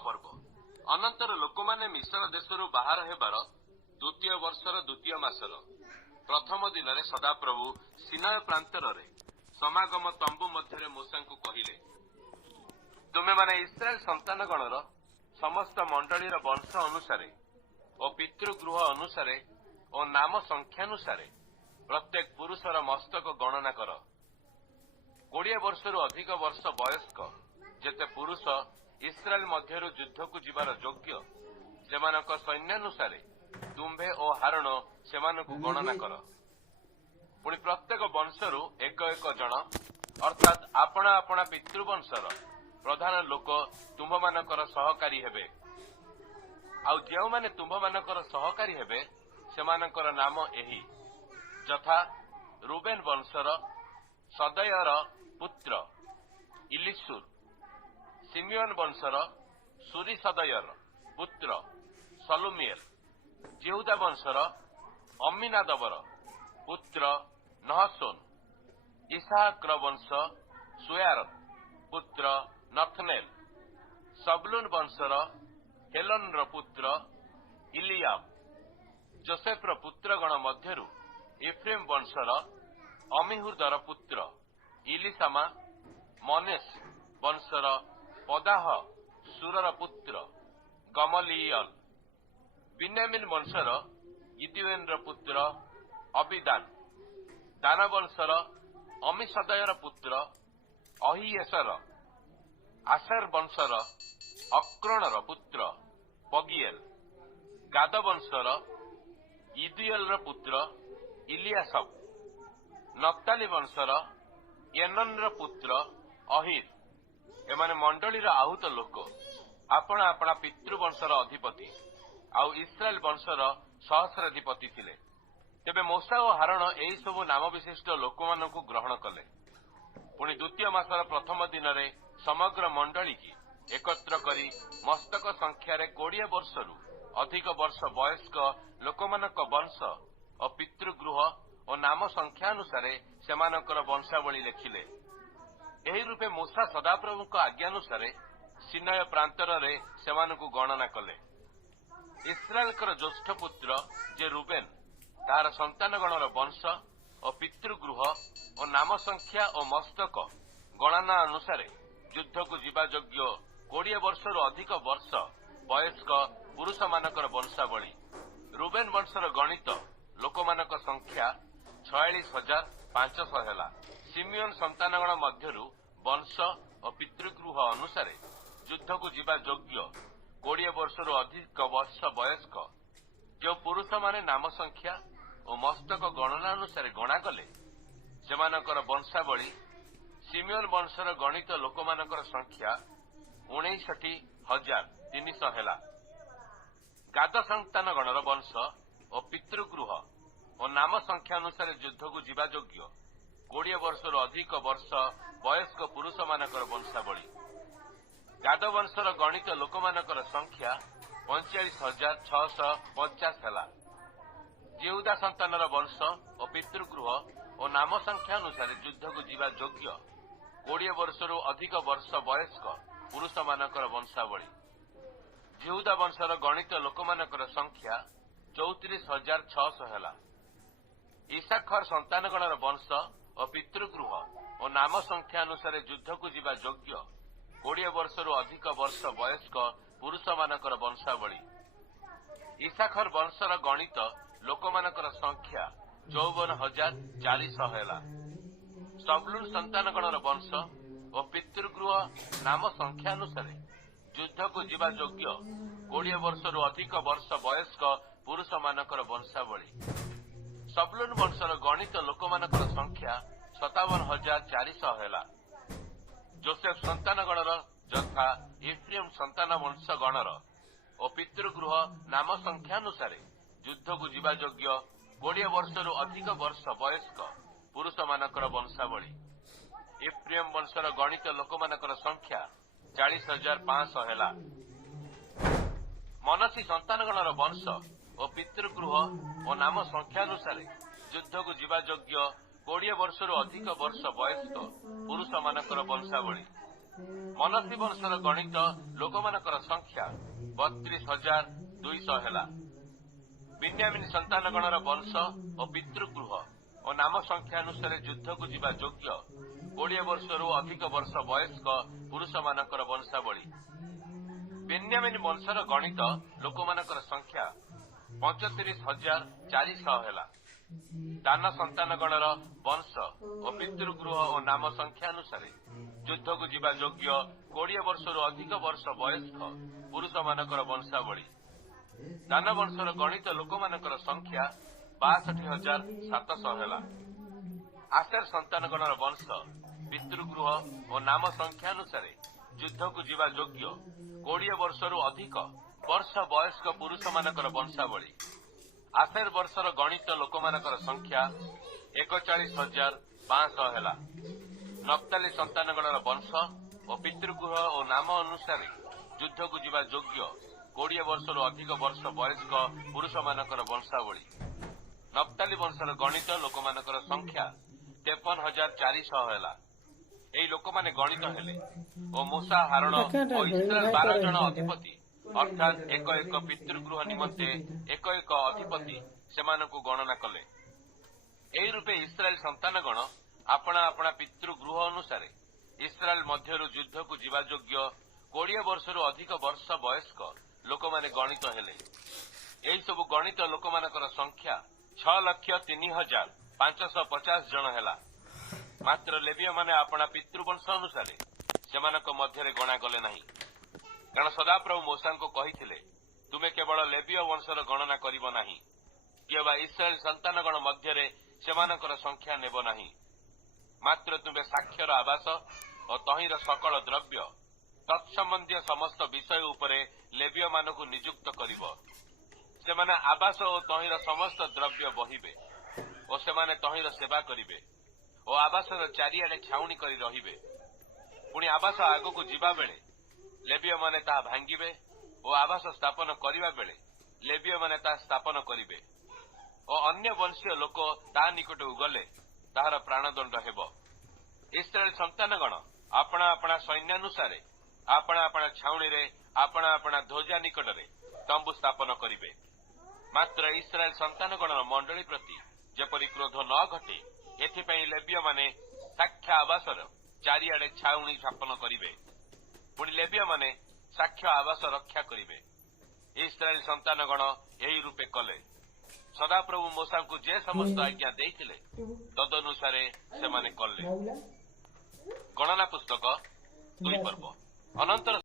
पर्व। अनंतर लोक माने मिश्र देशरू बाहर हेबार द्वितीय वर्षर द्वितीय मासर प्रथम दिन में सदाप्रभु सिनाय प्रांतर समागम तंबू मध्य मूसा को कहिले, तुमे माने इस्राएल संतान गणर समस्त मंडलीर वंश अनुसारे और पितृगृह अनुसारे और नाम संख्यानुसारे प्रत्येक पुरुषर मस्तक गणना कर। 20 वर्षरू अधिक वर्ष वयस्क जेते पुरुष इस्राएल मध्यरु युद्ध को जीवार योग्य सेमानक सैन्यानुसारे तुम्भे और हारण सेमानकु गणना कर। पुणी प्रत्येक वंशरू एक एक जन अर्थात आपणा आपणा पितृवंशर प्रधान लोक तुम्भ मानकर सहकारी हेबे। आउ जेउ माने तुम्भ मानकर सहकारी हेबे सेमानकर नाम एही यथा रूबेन वंशर सदयर पुत्र इलिसूर, सिमियोन वंशर सूरी सदयर पुत्र सलुमिएल, यहूदा वंशर अम्मीनादबर पुत्र नहसोन, इसाहर वंश सुयारत पुत्र नथनेल, सबलून वंशर हेलन पुत्र इलियाब, जोसेफ्र पुत्रगण मध्यरु इफ्रेम वंशर अमीहुदर पुत्र इलिसामा, मनेस वंशर पदाह सुरर पुत्र गमलियल, बिन्यामिन वंशर इदिवेनर पुत्र अबिदान, दान वंशर अमीसदयर पुत्र अहियेसर, आशर वंशर अक्रणर पुत्र पगिएल, गाद वंशर इदिएलर पुत्र इलियासब, नफ्ताली वंशर एननर पुत्र अहिर। एमाने मंडलीर आहुत लोक आपण आपणा पितृवंशर अधिपति आउ इस्राएल वंशर सहस्राधिपति थिले। तेबे मूसा और हारण एही सबु नाम विशिष्ट लोक मानकु ग्रहण कले। पुणी द्वितीय मासर प्रथम दिन में समग्र मंडली की एकत्र करी मस्तक संख्यार 20 वर्षरू अधिक वर्ष वयस्क लोकमानक वंश और पितृगृह और नाम संख्या अनुसारे सेमानकर वंशावली लेखिले। एही रूपे मूसा सदाप्रभु आज्ञानुसारे सिनाय प्रांतर रे सेमानकु गणना कले। इस्राएल ज्येष्ठ पुत्र जे रूबेन तार संतानगणर वंश और पितृगृह और नाम संख्या और मस्तक गणना अनुसारे युद्ध को जीवा योग्य 20 वर्षरू अधिक वर्ष वयस्क पुरुष मानकर वंशावली। रूबेन वंशर गणित लोकमानक संख्या 46,500 हेला। सिमियोन संतानगण मध्यरु वंश और पितृगृह अनुसारे युद्ध को जीवा योग्य 20 वर्षरू अधिक वर्ष वयस्क जो पुरुष माने नाम संख्या और मस्तक गणना अनुसारे गणागले सेमानकर वंशावली। सिमियोन वंशर गणित लोकमानकर संख्या 59,300 हेला। गाद संतानगणर वंश और पितृगृह और नाम संख्या अनुसारे युद्ध को जीवा योग्य 20 वर्षरू अधिक वर्ष वयस्क पुरुष मानकर वंशावली। गाद वंशर गणित लोकमानकर संख्या 45,650 हेला। यहूदा संतानर वंश और पितृगृह और नाम संख्या अनुसारे युद्ध को जीवा योग्य 20 वर्षरू अधिक वर्ष वयस्क पुरुष मानकर वंशावली। यहूदा वंशर गणित लोकमानकर संख्या 34,600 हेला। इसाखर संतानगणर वंश और पितृगृह और नाम संख्या अनुसारे युद्ध को जीवा योग्य 20 वर्षरू अधिक वर्ष वयस्क पुरुष मानकर वंशावली। इसाखर वंशर गणित लोकमानकर संख्या 54,400 हेला। सबलून संतानगणर वंश और पितृगृह नाम संख्या अनुसारे युद्ध को जीवा योग्य 20 वर्षरू अधिक वर्ष वयस्क पुरुष मानकर वंशावली। सबलून वंशर गणित लोकमानकर संख्या 57,400 हेला। जोसेफ संतानगणर यथा इफ्रेम संतान वंश गणर और पितृगृह नाम संख्या अनुसारे युद्ध को जीवा योग्य 20 वर्षरू अधिक वर्ष वयस्क पुरुष मानकर वंशावली। इफ्रेम वंशर गणित लोकमानकर संख्या 40,500 हेला। मनसी संतानगणर वंश और पितृगृह और नाम संख्या अनुसारे युद्ध को जीवा योग्य 20 वर्षरू अधिक वर्ष वयस्क पुरुष मानकर वंशावली। मनसी वंशर गणित लोकमानकर संख्या 32,200 हेला। बिन्यामिन संतानगणर वंश और पितृगृह और नाम संख्या अनुसार युद्ध को जीवा योग्य 20 वर्षरू अधिक वर्ष वयस्क पुरुष मानकर वंशावली। बिन्यामिन वंशर गणित लोकमानकर संख्या 35,400 हेला। दान संतानगणर वंश और पितृगृह और नाम संख्या अनुसार युद्ध को जीवा योग्य 20 वर्षरू अधिक वर्ष वयस्क पुरुष मानकर वंशावली। दान वंशर गणित लोकमानकर संख्या 62,700 हेला। आशेर संतानगणर वंश पितृगृह और नाम संख्या अनुसार युद्ध को जीवा योग्य 20 वर्षरू अधिक वर्ष वयस्क पुरुष मानकर वंशावली। आशेर वर्षर गणित लोकमानकर संख्या 41,500 हेला। नप्ताली संतानगणर वंश और पितृगृह और नाम अनुसार युद्ध को जीवा योग्य 20 वर्षरू अधिक वर्ष वयस्क पुरुष मानकर वंशावली। नप्ताली वंशर गणित लोकमानकर संख्या 53,400 हेला। एई लोकमाने गणित हेले और मूसा हारण और इस्राएल 12 जन अधिपति अर्थात एक एक पितृगृह निमंते एक एक अधिपति सेमानकु गणना कले। एई रूपे इस्राएल संतानगण आपणा आपणा पितृगृह अनुसार इस्राएल मध्यरु युद्ध को जीवा योग्य 20 वर्षरू अधिक वर्ष वयस्क लोकमाने गणित हेले। एई सबु गणित लोकमानकर संख्या 6,03,550 जन हेला। मात्र लेवीय माने आपणा पितृवंश अनुसार सेमानक मध्यरे गणा गले नाही, कारण सदाप्रभु मूसाଙ୍କୁ कहिथिले तुमे केवल लेवीय वंशर गणना करिब नाही किबा इस्राएल संतानगण मध्यरे सेमानकर संख्या नेब नाही, मात्र तुमे साक्ष्यर आवास और तहिर सकल द्रव्य तत्संबंधी समस्त विषय उपरे लेवीय मानकु नियुक्त करिब। सेमाने आवास और तहिर समस्त द्रव्य बहिबे और सेमाने तहिर सेवा करिबे और आवासर चारिआडे छाउणी करी रहिबे। पुणी आवास आगकु जीवा बेले लेवीय माने ताहा भांगिबे और आवास स्थापन करिबा बेले लेवीय माने ताहा स्थापन करिबे और अन्य वंशीय लोक ता निकटकु गले ताहार प्राणदंड हेब। इस्राएल संतानगण आपणा आपणा सैन्यानुसार आपणा आपणा छाउणी रे आपणा आपणा ध्वजा निकटरे तंबू स्थापन करिबे। मात्र इस्राएल संतानगणर मंडली प्रति जेपरि क्रोध न घटे एथिपाई लेवीय माने साक्ष्य आवासर चारिआडे छाउणी स्थापन करिबे। पुणी लेवीय माने साक्ष्य आवास रक्षा करिबे। इस्राएल संतानगण एही रूपे कले। सदाप्रभु मूसाଙ୍କୁ जे समस्त आज्ञा देइथिले तदनुसारे सेमाने कले। गणना पुस्तक 2 पर्व। अनंतर